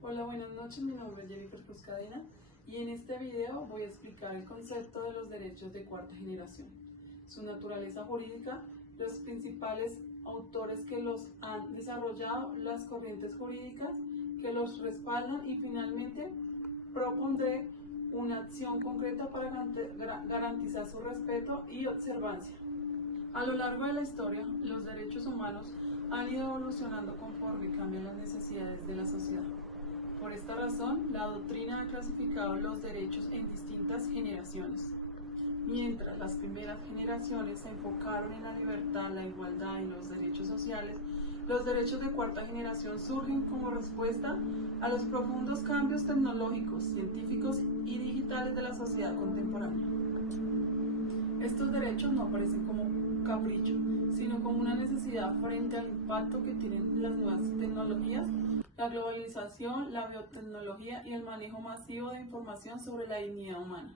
Hola, buenas noches, mi nombre es Jennifer Cuscadena y en este video voy a explicar el concepto de los derechos de cuarta generación, su naturaleza jurídica, los principales autores que los han desarrollado, las corrientes jurídicas que los respaldan y finalmente propondré una acción concreta para garantizar su respeto y observancia. A lo largo de la historia, los derechos humanos han ido evolucionando conforme cambian las necesidades de la sociedad. Por esta razón, la doctrina ha clasificado los derechos en distintas generaciones. Mientras las primeras generaciones se enfocaron en la libertad, la igualdad y los derechos sociales, los derechos de cuarta generación surgen como respuesta a los profundos cambios tecnológicos, científicos y digitales de la sociedad contemporánea. Estos derechos no aparecen como un capricho, sino como una necesidad frente al impacto que tienen las nuevas tecnologías, la globalización, la biotecnología y el manejo masivo de información sobre la dignidad humana.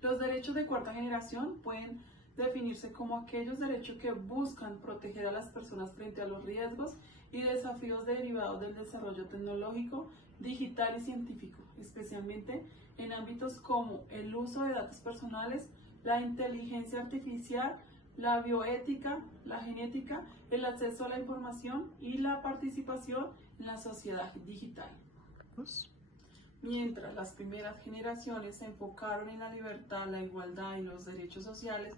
Los derechos de cuarta generación pueden definirse como aquellos derechos que buscan proteger a las personas frente a los riesgos y desafíos derivados del desarrollo tecnológico, digital y científico, especialmente en ámbitos como el uso de datos personales, la inteligencia artificial, la bioética, la genética, el acceso a la información y la participación en la sociedad digital. Mientras las primeras generaciones se enfocaron en la libertad, la igualdad y los derechos sociales,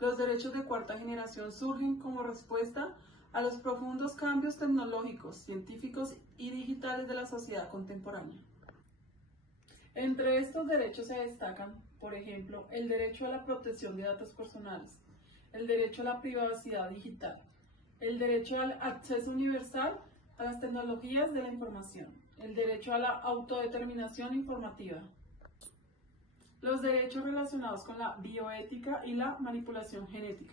los derechos de cuarta generación surgen como respuesta a los profundos cambios tecnológicos, científicos y digitales de la sociedad contemporánea. Entre estos derechos se destacan, por ejemplo, el derecho a la protección de datos personales, el derecho a la privacidad digital, el derecho al acceso universal a las tecnologías de la información, el derecho a la autodeterminación informativa, los derechos relacionados con la bioética y la manipulación genética.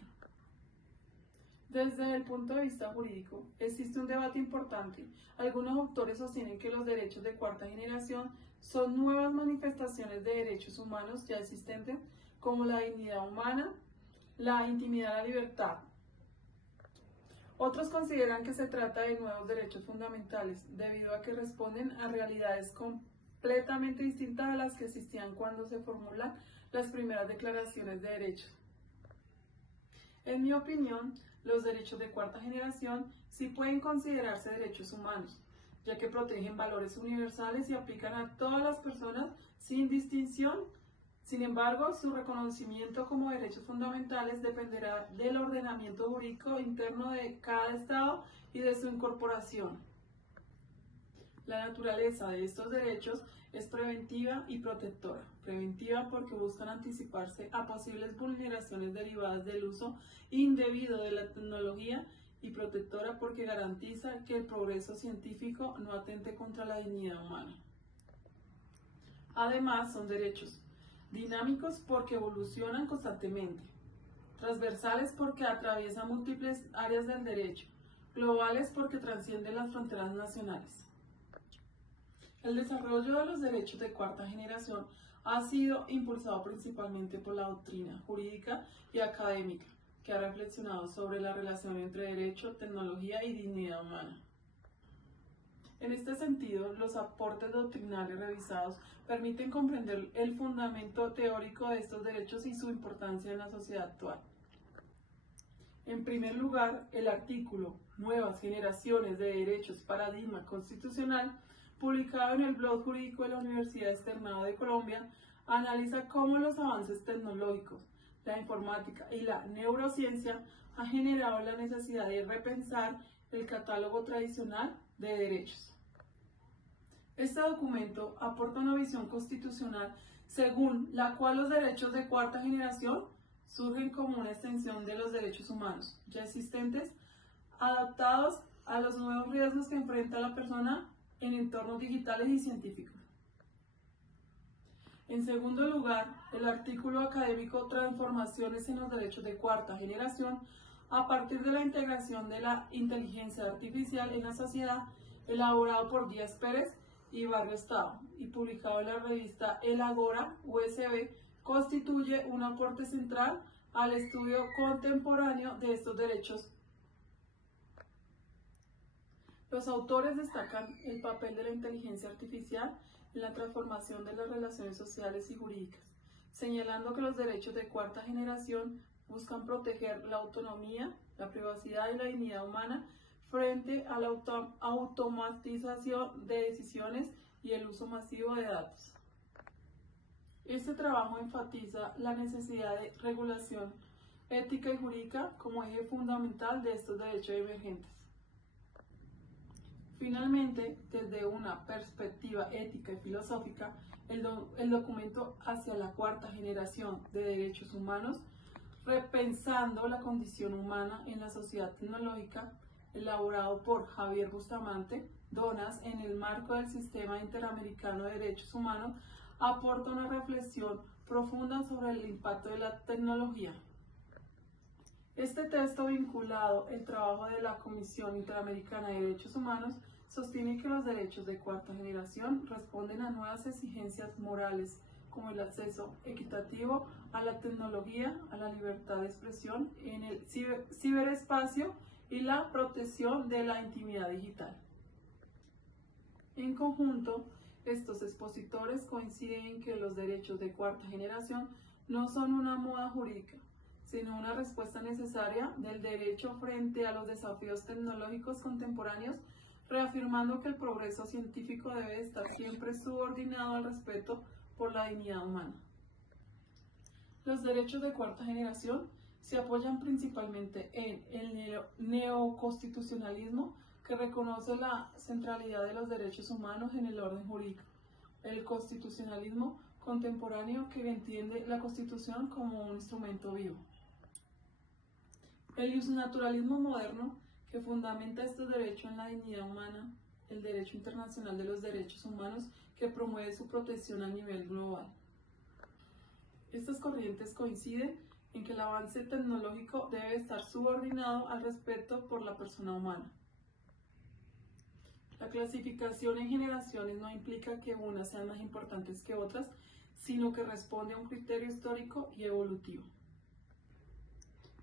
Desde el punto de vista jurídico, existe un debate importante. Algunos autores sostienen que los derechos de cuarta generación son nuevas manifestaciones de derechos humanos ya existentes, como la dignidad humana, la intimidad, la libertad. Otros consideran que se trata de nuevos derechos fundamentales, debido a que responden a realidades completamente distintas a las que existían cuando se formulan las primeras declaraciones de derechos. En mi opinión, los derechos de cuarta generación sí pueden considerarse derechos humanos, ya que protegen valores universales y aplican a todas las personas sin distinción. Sin embargo, su reconocimiento como derechos fundamentales dependerá del ordenamiento jurídico interno de cada Estado y de su incorporación. La naturaleza de estos derechos es preventiva y protectora. Preventiva porque buscan anticiparse a posibles vulneraciones derivadas del uso indebido de la tecnología, y protectora porque garantiza que el progreso científico no atente contra la dignidad humana. Además, son derechos dinámicos porque evolucionan constantemente, transversales porque atraviesan múltiples áreas del derecho, globales porque trascienden las fronteras nacionales. El desarrollo de los derechos de cuarta generación ha sido impulsado principalmente por la doctrina jurídica y académica, que ha reflexionado sobre la relación entre derecho, tecnología y dignidad humana. En este sentido, los aportes doctrinales revisados permiten comprender el fundamento teórico de estos derechos y su importancia en la sociedad actual. En primer lugar, el artículo Nuevas generaciones de derechos, paradigma constitucional, publicado en el blog jurídico de la Universidad Externado de Colombia, analiza cómo los avances tecnológicos, la informática y la neurociencia han generado la necesidad de repensar el catálogo tradicional de derechos. Este documento aporta una visión constitucional según la cual los derechos de cuarta generación surgen como una extensión de los derechos humanos ya existentes, adaptados a los nuevos riesgos que enfrenta la persona en entornos digitales y científicos. En segundo lugar, el artículo académico Transformaciones en los derechos de cuarta generación a partir de la integración de la inteligencia artificial en la sociedad, elaborado por Díaz Pérez y Barrio Estado y publicado en la revista El Agora USB, constituye un aporte central al estudio contemporáneo de estos derechos. Los autores destacan el papel de la inteligencia artificial en la transformación de las relaciones sociales y jurídicas, señalando que los derechos de cuarta generación buscan proteger la autonomía, la privacidad y la dignidad humana frente a la automatización de decisiones y el uso masivo de datos. Este trabajo enfatiza la necesidad de regulación ética y jurídica como eje fundamental de estos derechos emergentes. Finalmente, desde una perspectiva ética y filosófica, el documento Hacia la cuarta generación de derechos humanos, repensando la condición humana en la sociedad tecnológica, elaborado por Javier Bustamante Donas en el marco del Sistema Interamericano de Derechos Humanos, aporta una reflexión profunda sobre el impacto de la tecnología. Este texto, vinculado al trabajo de la Comisión Interamericana de Derechos Humanos, sostiene que los derechos de cuarta generación responden a nuevas exigencias morales, como el acceso equitativo a la tecnología, a la libertad de expresión en el ciberespacio y la protección de la intimidad digital. En conjunto, estos expositores coinciden en que los derechos de cuarta generación no son una moda jurídica, sino una respuesta necesaria del derecho frente a los desafíos tecnológicos contemporáneos, reafirmando que el progreso científico debe estar siempre subordinado al respeto por la dignidad humana. Los derechos de cuarta generación se apoyan principalmente en el neoconstitucionalismo, que reconoce la centralidad de los derechos humanos en el orden jurídico, el constitucionalismo contemporáneo, que entiende la Constitución como un instrumento vivo, el justnaturalismo moderno, que fundamenta estos derechos en la dignidad humana, el derecho internacional de los derechos humanos, que promueve su protección a nivel global. Estas corrientes coinciden en que el avance tecnológico debe estar subordinado al respeto por la persona humana. La clasificación en generaciones no implica que unas sean más importantes que otras, sino que responde a un criterio histórico y evolutivo.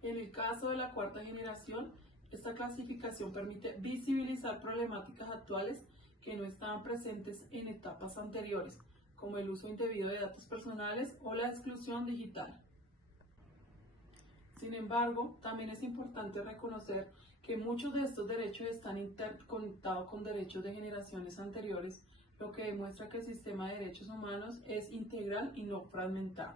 En el caso de la cuarta generación, esta clasificación permite visibilizar problemáticas actuales que no estaban presentes en etapas anteriores, como el uso indebido de datos personales o la exclusión digital. Sin embargo, también es importante reconocer que muchos de estos derechos están interconectados con derechos de generaciones anteriores, lo que demuestra que el sistema de derechos humanos es integral y no fragmentado.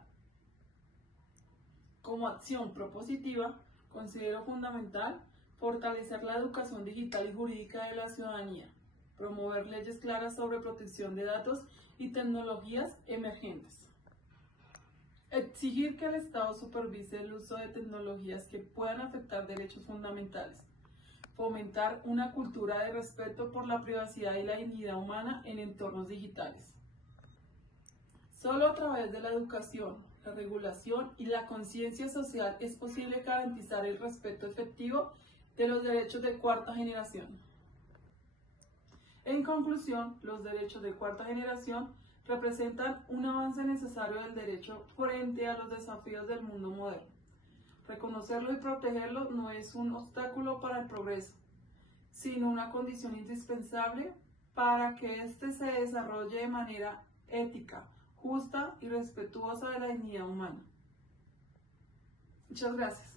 Como acción propositiva, considero fundamental fortalecer la educación digital y jurídica de la ciudadanía, promover leyes claras sobre protección de datos y tecnologías emergentes, exigir que el Estado supervise el uso de tecnologías que puedan afectar derechos fundamentales, fomentar una cultura de respeto por la privacidad y la dignidad humana en entornos digitales. Solo a través de la educación, la regulación y la conciencia social es posible garantizar el respeto efectivo de los derechos de cuarta generación. En conclusión, los derechos de cuarta generación representan un avance necesario del derecho frente a los desafíos del mundo moderno. Reconocerlo y protegerlo no es un obstáculo para el progreso, sino una condición indispensable para que éste se desarrolle de manera ética, justa y respetuosa de la dignidad humana. Muchas gracias.